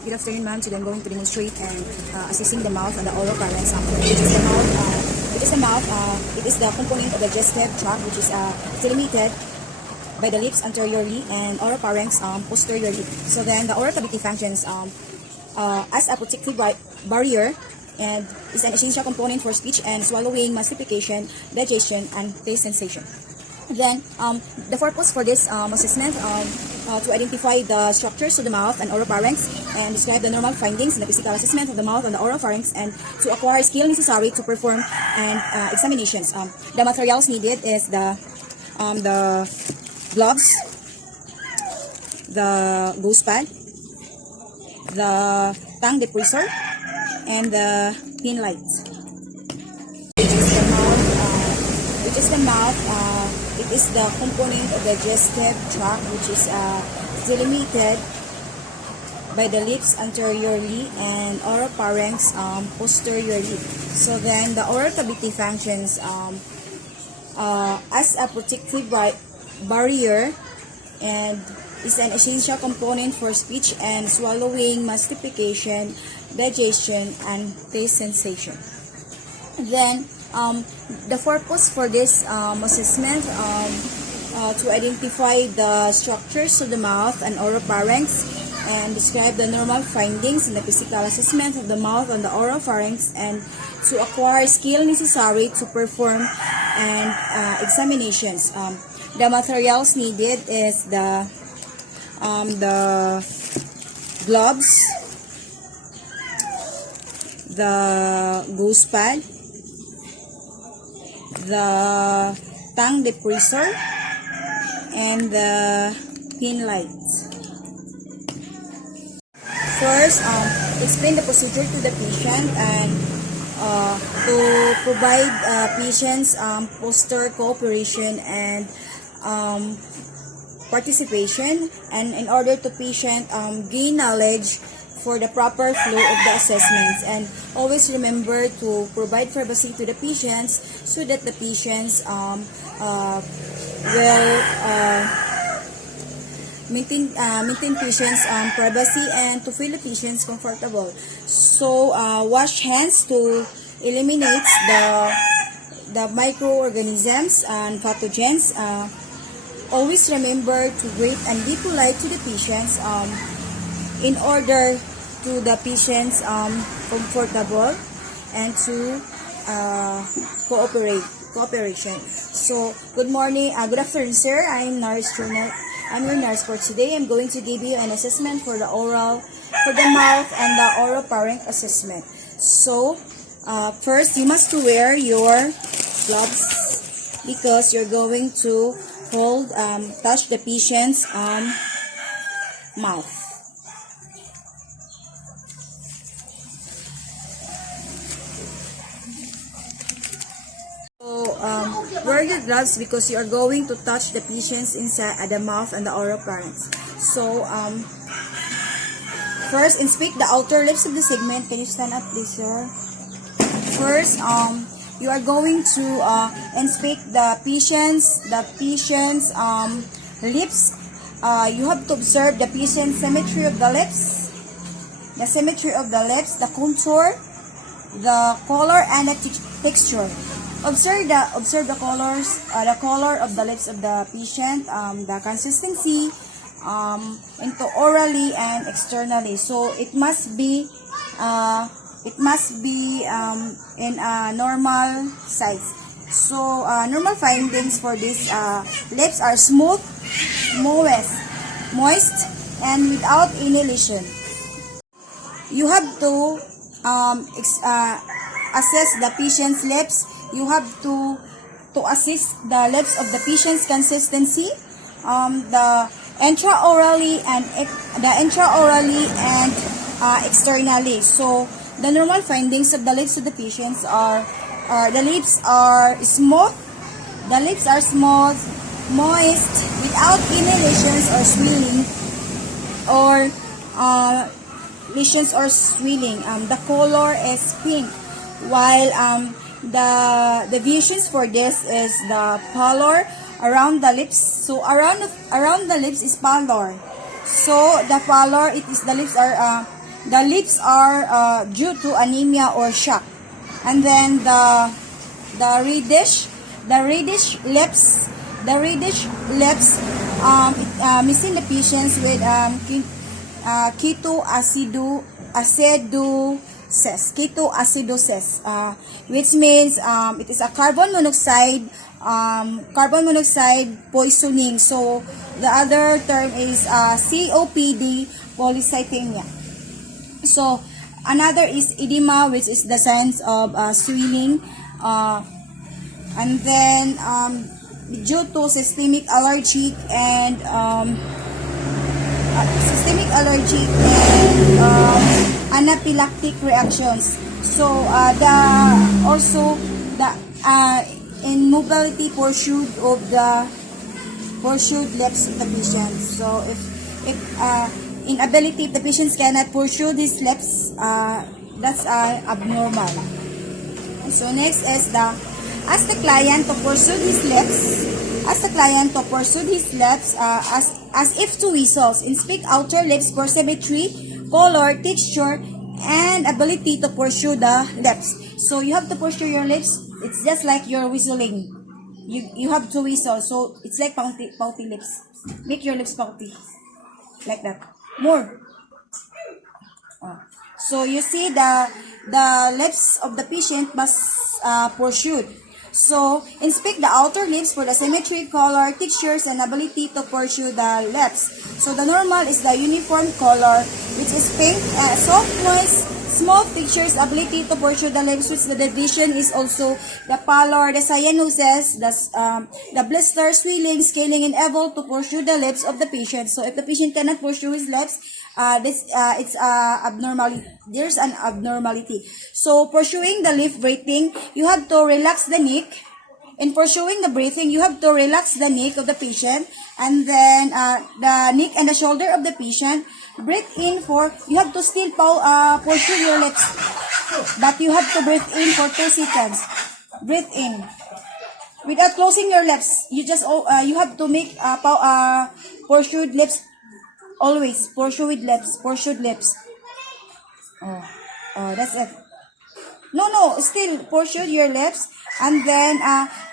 Good afternoon, ma'am. Today I'm going to demonstrate and assessing the mouth and the oropharynx. It is the mouth. It is the component of the digestive tract, which is delimited by the lips anteriorly and oropharynx posteriorly. So then the oral cavity functions as a protective barrier and is an essential component for speech and swallowing, mastication, digestion, and taste sensation. Then the purpose for this assessment to identify the structures of the mouth and oropharynx and describe the normal findings in the physical assessment of the mouth and the oropharynx and to acquire skill necessary to perform and examinations. The materials needed is the gloves, the gauze pad, the tongue depressor, and the pin lights. Which is the mouth. It is the component of the digestive tract, which is delimited by the lips anteriorly and oropharynx posteriorly. So then the oral cavity functions as a protective barrier and is an essential component for speech and swallowing, mastication, digestion, and taste sensation. Then the purpose for this assessment to identify the structures of the mouth and oropharynx and describe the normal findings in the physical assessment of the mouth and the oropharynx and to acquire skill necessary to perform and examinations. The materials needed is the gloves, the gauze pad, the tongue depressor, and the pin lights. First, explain the procedure to the patient and to provide patients poster cooperation and participation, and in order to patient gain knowledge for the proper flow of the assessments, and always remember to provide privacy to the patients so that the patients will maintain patients privacy and to feel the patients comfortable. So wash hands to eliminate the microorganisms and pathogens. Always remember to greet and be polite to the patients in order to the patients comfortable and to cooperation. So good morning, good afternoon, sir. I'm your nurse for today. I'm going to give you an assessment for the mouth and the oropharynx assessment. So first you must wear your gloves because you're going to touch the patient's mouth. So wear your gloves because you are going to touch the patients inside the mouth and the oropharynx. So first inspect the outer lips of the segment. Can you stand up, please, sir? First, you are going to inspect the patient's lips. You have to observe the patient's symmetry of the lips, the contour, the color, and the texture. Observe the colors, the color of the lips of the patient, the consistency, into orally and externally. So it must be in a normal size. So normal findings for these lips are smooth, moist, and without any lesion. You have to assess the patient's lips. You have to assess the lips of the patient's consistency, the intraorally and externally. So the normal findings of the lips of the patients are the lips are smooth, moist, without any lesions or swelling, The color is pink, while the deviations for this is the pallor around the lips. So around the lips is pallor. So the pallor, the lips are the lips are due to anemia or shock. And then the reddish lips, missing the patients with ketoacidosis, which means it is a carbon monoxide poisoning. So the other term is COPD, polycythemia. So another is edema, which is the signs of swelling, and then due to systemic allergic and anaphylactic reactions. So the immobility pursued of the pursued lips of the patient. So if inability, if the patient cannot pursue his lips, that's abnormal. So next is ask the client to pursue his lips. As if to whistles. Inspect outer lips for symmetry, color, texture, and ability to pursue the lips. So you have to pursue your lips. It's just like you're whistling. You have to whistle. So it's like pouty lips. Make your lips pouty. Like that. More. So you see the lips of the patient must pursued. So inspect the outer lips for the symmetry, color, textures, and ability to pursue the lips. So the normal is the uniform color, which is pink, soft, moist, small textures, ability to pursue the lips, which the deviation is also the pallor, the cyanosis, the blister, swelling, scaling, and able to pursue the lips of the patient. So if the patient cannot pursue his lips, it's abnormality. There's an abnormality. So pursuing the lip breathing, you have to relax the neck. In pursuing the breathing, you have to relax the neck of the patient, and then the neck and the shoulder of the patient. Breathe in you have to still pursue your lips, but you have to breathe in for 2 seconds. Breathe in without closing your lips. You just you have to make pursued lips. Always pursued lips. That's it. No, still pursue your lips, and then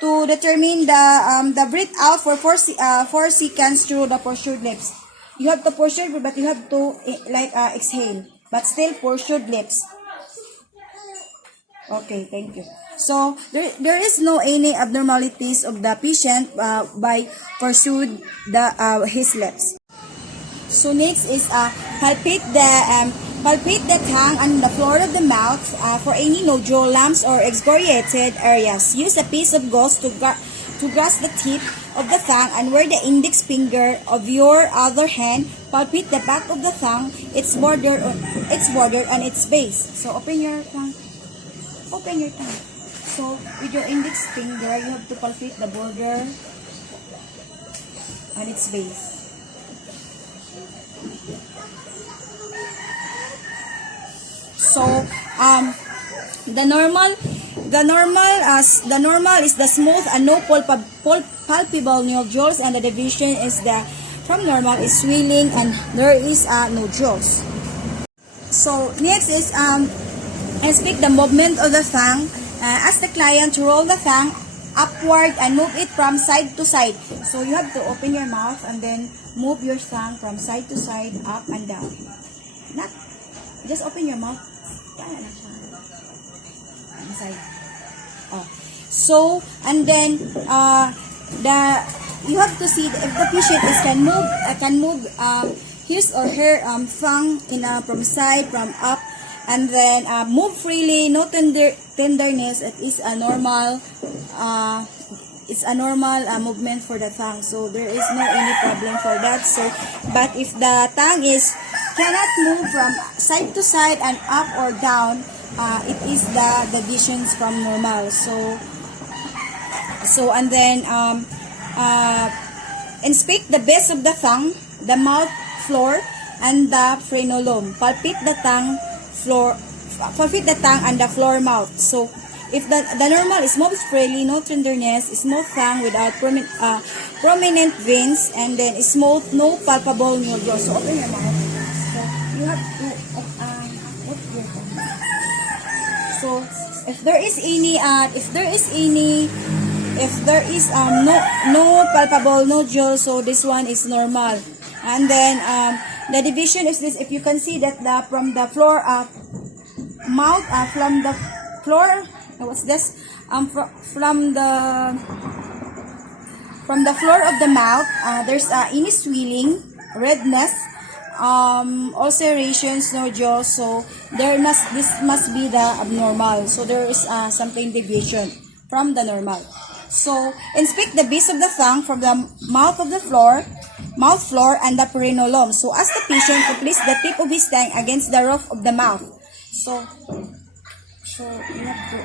to determine the breathe out for 4 seconds through the pursued lips. You have to pursue, but you have to exhale, but still pursued lips. Okay, thank you. So there is no any abnormalities of the patient by pursued his lips. So next is palpate the tongue and the floor of the mouth for any nodule, lumps, or excoriated areas. Use a piece of gauze to grasp the tip of the tongue, and where the index finger of your other hand palpate the back of the tongue. It's bordered on its base. So open your tongue. So with your index finger, you have to palpate the border on its base. So the normal is the smooth and no palpable nodules, and the deviation is from normal is swelling and there is nodules. So next is inspect the movement of the tongue. Ask the client to roll the tongue upward and move it from side to side. So you have to open your mouth and then move your tongue from side to side, up and down. Not just open your mouth. Inside. So and then you have to see if the patient can move his or her tongue from side, from up, and then move freely, no tenderness. It is a normal movement for the tongue, so there is no any problem for that. So but if the tongue cannot move from side to side and up or down, it is the deviations from normal. So and then inspect the base of the tongue, the mouth floor, and the frenulum. Palpate the tongue and the floor mouth. So if the normal is moves freely, no tenderness, smooth tongue without prominent veins, and then smooth, no palpable nodules. So open your mouth. So you you have to what your so if there is no palpable nodule, so this one is normal. And then the division is this. If you can see that from the floor mouth from the floor, what's this? From the floor of the mouth, there's any swelling, redness, ulcerations, nodules. So this must be the abnormal. So there is something deviation from the normal. So inspect the base of the tongue from the mouth floor and the perineum. So ask the patient to place the tip of his tongue against the roof of the mouth. So you have to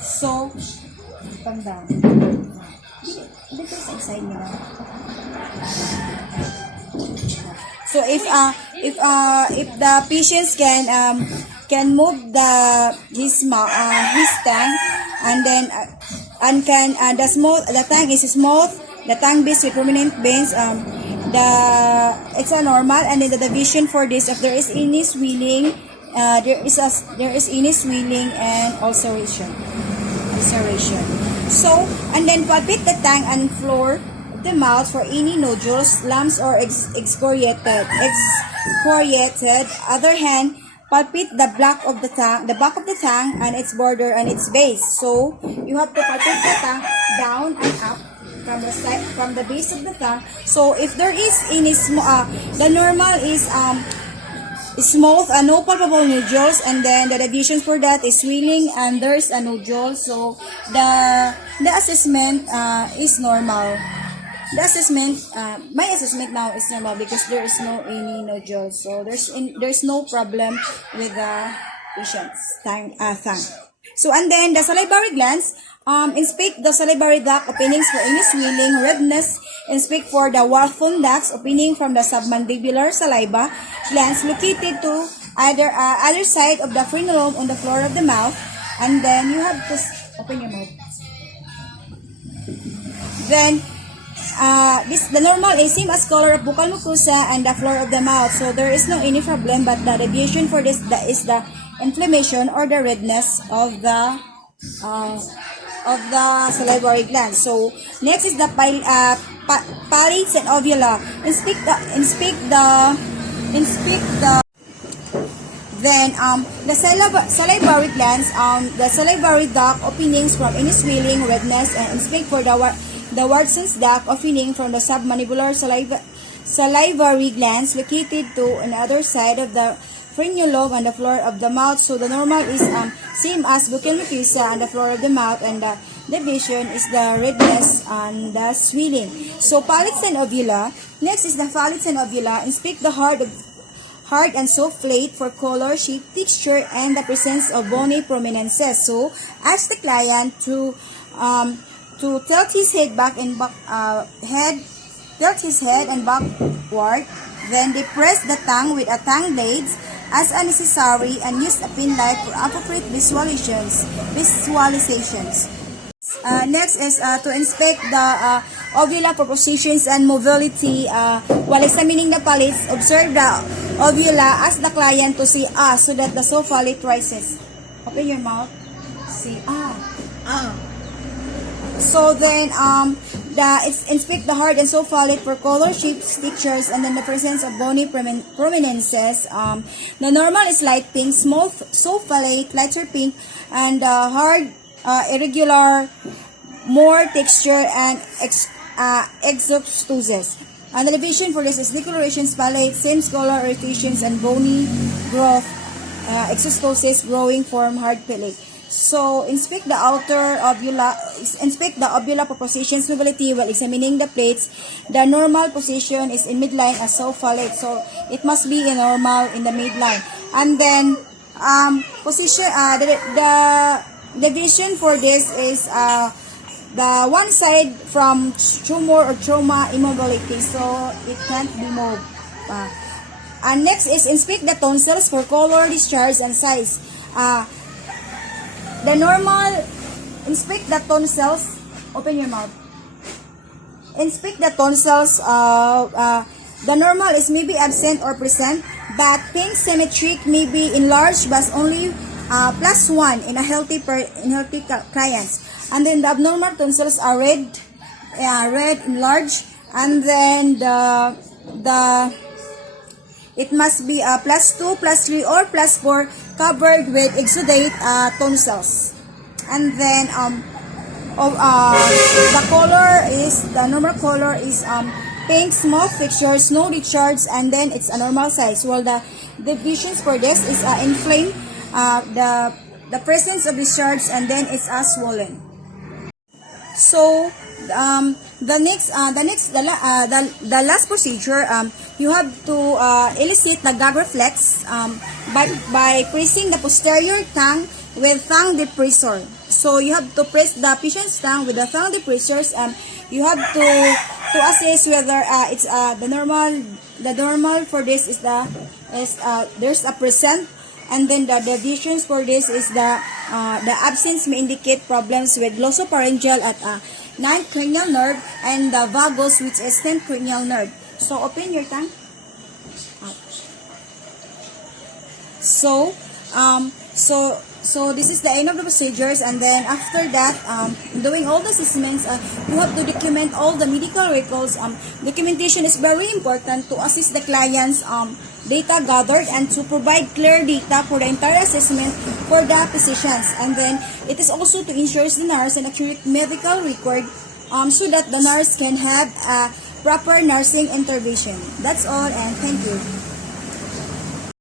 so come down. Dito sa side niya. So if the patients can move his tongue, and then the tongue is smooth, the tongue base with prominent veins, it's a normal. And then the division for this, if there is any swelling, there is any swelling and ulceration. So, and then palpate the tongue and floor of the mouth for any nodules, lumps, or excoriated. Other hand, palpate the back of the tongue, and its border and its base. So you have to palpate the tongue down and up from the base of the tongue. So if there is any the normal is smooth, no palpable nodules, and then the deviations for that is swelling and there's a nodule. So the assessment is normal. The assessment, my assessment now is normal because there is no any nodules. So there's no problem with the patient's tongue. So and then the salivary glands, inspect the salivary duct openings for any swelling, redness. Inspect for the Waltham ducts opening from the submandibular saliva glands located to either side of the frenulum on the floor of the mouth. And then you have to open your mouth. Then the normal is same as color of buccal mucosa and the floor of the mouth. So there is no any problem, but the deviation for this is the inflammation or the redness of the salivary glands. So next is the palates and ovula. Inspect the then the salivary glands, the salivary duct openings from any swelling, redness, and inspect for the Watson's duct opening from the submandibular salivary glands located to another side of the frenulum and the floor of the mouth. So the normal is same as buccal mucosa and the floor of the mouth, and the division is the redness and the swelling. So palates and ovula. Next is the palates and ovula. Inspect the hard and soft plate for color, shape, texture, and the presence of bony prominences. So ask the client to tilt his head back and backward. Then depress the tongue with a tongue blades as necessary and use a pen light for appropriate visualizations. Next is to inspect the ovula for positions and mobility. While examining the palates, observe the ovula, ask the client to say so that the soft palate rises. Open your mouth. Say So then inspect the hard and soft palate for color, shapes, textures, and then the presence of bony prominences. The normal is light pink, smooth, soft palate, lighter pink, and hard, irregular, more texture, and exostosis. And the division for this is decolorations, palate, same color, irritations, and bony growth, exostosis, growing form, hard palate. So, inspect the outer ovula, inspect the ovula for positions, mobility while examining the plates. The normal position is in midline as soft palate, so it must be in normal in the midline. And then, position, the division for this is the one side from tumor or trauma immobility, so it can't be moved. And next is inspect the tonsils for color, discharge, and size. The normal, inspect the tonsils, open your mouth. Inspect the tonsils the normal is maybe absent or present, but pink symmetric may be enlarged but only +1 in a healthy clients. And then the abnormal tonsils are red enlarged, and then it must be +2, +3, or +4 covered with exudate tonsils. And then the normal color is pink, small fixtures, no discharge, and then it's a normal size. Well, the divisions for this is inflamed, the presence of discharge, and then it's swollen. So the last procedure, you have to elicit the gag reflex by pressing the posterior tongue with tongue depressor. So you have to press the patient's tongue with the tongue depressors. You have to assess whether it's the normal for this is there's a present, and then the deviations for this is the absence may indicate problems with glossopharyngeal at 9th cranial nerve and the vagus, which is 10th cranial nerve. So open your tongue. So this is the end of the procedures, and then after that, doing all the assessments, you have to document all the medical records. Documentation is very important to assist the client's data gathered and to provide clear data for the entire assessment for the physicians. And then it is also to ensure the nurse an accurate medical record so that the nurse can have a proper nursing intervention. That's all, and thank you.